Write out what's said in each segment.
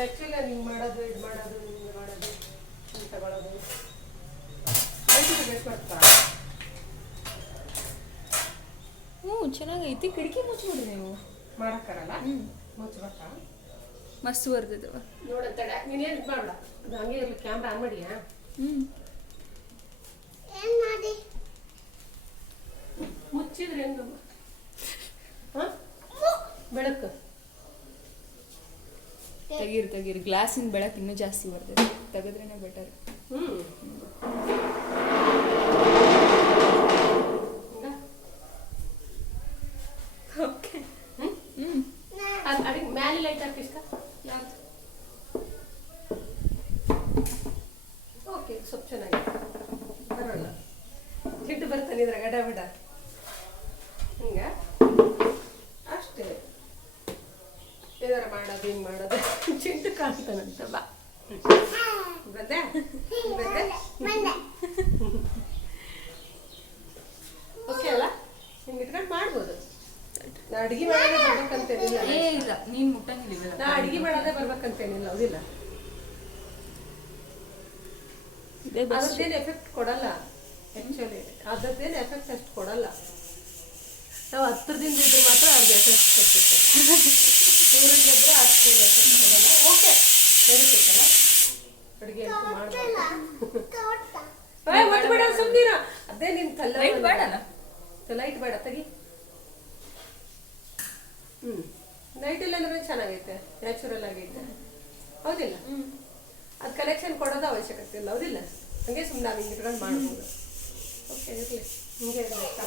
Actually ಹಿಂಗೆ ಮಾಡೋದು ಇದು ಮಾಡೋದು ಹಿಂಗೆ ಮಾಡೋದು ಹಿಂಗೆ ತಗೊಳ್ಳೋದು ಮೈಸೂರು ಬೇಕು ಬರ್ತಾ. ಹ್ಞೂ ಚೆನ್ನಾಗೈತಿ. ಕಿಟಕಿ ಮುಚ್ಚಿಬಿಡ್ರಿ ನೀವು. ಮಾಡೋಕ್ಕಾಗಲ್ಲ. ಮುಚ್ಚಿ ಬರ್ತಾ ಮಸ್ತ್ ಬರ್ತಿದ್ದವ ನೋಡಂತಡೆ. ನೀನೇನು ಇದು ಮಾಡಬೇಡ, ಅದು ಹಂಗೆ ಇರಲಿ. ಕ್ಯಾಮ್ರಾ ಆನ್ ಮಾಡಿಯಾ? ಏನು ಮಾಡಿ ಮುಚ್ಚಿದ್ರೆ ಹೆಂಗಮ್ಮ? ಹಾಂ ಬೆಳಕು ತೆಗೀರಿ. ಗ್ಲಾಸಿನ ಬೆಳಕು ಇನ್ನೂ ಜಾಸ್ತಿ ಬರ್ತದೆ, ತೆಗೆದ್ರೇನೆ ಬೆಟರ್. ಓಕೆ. ಅದು ಅಡಿಗೆ ಮ್ಯಾಲೆ ಲೈಟ್ ಹಾಕಿಸ್ಕ. ಯಾವ್ದು? ಓಕೆ, ಸ್ವಲ್ಪ ಚೆನ್ನಾಗಿ ಬರೋಲ್ಲ. ಹಿಟ್ಟು ಬರ್ತಾನೆ ಇದ್ರೆ ಗಡ ಬಿಡ ಹಿಂಗ ಅಷ್ಟೇ. ಏನಾರ ಮಾಡೋದು ಹಿಂಗೆ ಮಾಡೋದು ಚಿಂಟು ಕಾಣ್ತಾನಂತ. ಬಾ ಬಂದೆ ಓಕೆ ಅಲ್ಲ? ಹಿಂಗೆ ಇಟ್ಕೊಂಡು ಮಾಡ್ಬೋದು. ನಾ ಅಡುಗೆ ಮಾಡೋದೇ ಬರ್ಬೇಕಂತೇನಿಲ್ಲ. ಇಲ್ಲ, ನೀನು ಮುಟ್ಟಂಗಿಲ್ಲ. ನಾ ಅಡುಗೆ ಮಾಡೋದೇ ಬರ್ಬೇಕಂತೇನಿಲ್ಲ, ಹೌದಿಲ್ಲ? ಅದ್ರದ್ದೇನು ಎಫೆಕ್ಟ್ ಕೊಡಲ್ಲ. ಆ್ಯಕ್ಚುಲಿ ಅದ್ರದ್ದೇನು ಎಫೆಕ್ಟ್ ಅಷ್ಟು ಕೊಡಲ್ಲ. ನಾವು ಹತ್ತಿರದಿಂದ ಇದ್ರೆ ಮಾತ್ರ ಅವ್ರಿಗೆ ಎಫೆಕ್ಟ್ ಕೊಡ್ತಿತ್ತು. ದೂರಿಂದ ಇದ್ರೆ ಅಷ್ಟು ಎಫೆಕ್ಟ್ ಕೊಡಲ್ಲ. ಓಕೆ, ನಡೀತೈತಲ್ಲ ಅಡುಗೆ ಅಂತ ಮಾಡ್ಬೇಡ. ಸುಮ್ಮನಿರ, ಅದೇ ನಿನ್ ಕಲ್ಲ. ಲೈಟ್ ಬೇಡಲ್ಲ? ಲೈಟ್ ಬೇಡ, ತೆಗಿ. ಲೈಟ್ ಇಲ್ಲ ಅಂದ್ರೆ ಚೆನ್ನಾಗೈತೆ, ನ್ಯಾಚುರಲ್ ಆಗೈತೆ, ಹೌದಿಲ್ಲ? ಅದು ಕಲೆಕ್ಷನ್ ಕೊಡೋದು ಅವಶ್ಯಕತೆ ಇಲ್ಲ, ಹೌದಿಲ್ಲ? ಹಂಗೆ ಸುಮ್ಮನೆ ನಾವು ಹಿಂಗೆ ಇಟ್ಕೊಂಡು ಮಾಡ್ಬೋದು. ಓಕೆ, ಇರಲಿ ಹಿಂಗೆ ಇರಬೇಕಾ?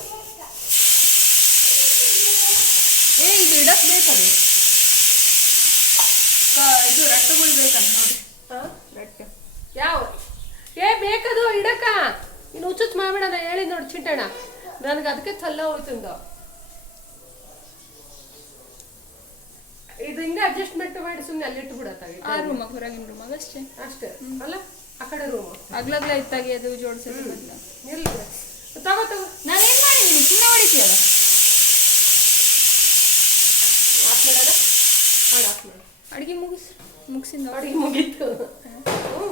ಇದು ಇಡಕ್ ಬೇಕದು. ಇದು ರಟ್ಟುಗಳು ಬೇಕಂತ ನೋಡಿ. ಹಾಂ, ರಟ್ಟು ಯಾವ ಬೇಕದು ಇಡಕ್ಕ. ಇನ್ನು ಹುಚ್ಚುಚ್ಚು ಮಾಡ್ಬೇಡ. ನಾ ಹೇಳಿ ನೋಡಿ ಚಿಂಟಣ್ಣ, ನನಗೆ ಅದಕ್ಕೆ ತಲ್ಲ ಹೋಯ್ತಂದು. ಇದು ಹಿಂಗೆ ಅಡ್ಜಸ್ಟ್ಮೆಂಟ್ ಮಾಡಿ ಸುಮ್ಮನೆ ಅಲ್ಲಿ ಇಟ್ಟು ಬಿಡತ್ತಾಗ. ಆ ರೂಮಾಗ, ಹೊರಗಿನ ರೂಮಾಗ ಅಷ್ಟೇ. ಅಷ್ಟೇ ಅಲ್ಲ? ಆ ಕಡೆ ರೂಮು ಅಗ್ಲಗ್ಲ ಇತ್ತಾಗಿ ಅದು ಜೋಡಿಸೋದು ಬದಲ. ಇಲ್ಲ ತಗೋ. ನಾನೇನು ಮಾಡಿದ್ದೀನಿ? ಸುಮ್ಮನೆ ಹೊಡಿತೀಯಲ್ಲ. ಆಫ್ ಮಾಡೋಣ. ಮಾಡಿ ಆಫ್ ಮಾಡು. ಅಡುಗೆ ಮುಗಿಸಿಂದ ಅಡುಗೆ ಮುಗೀತು. ಹ್ಞೂ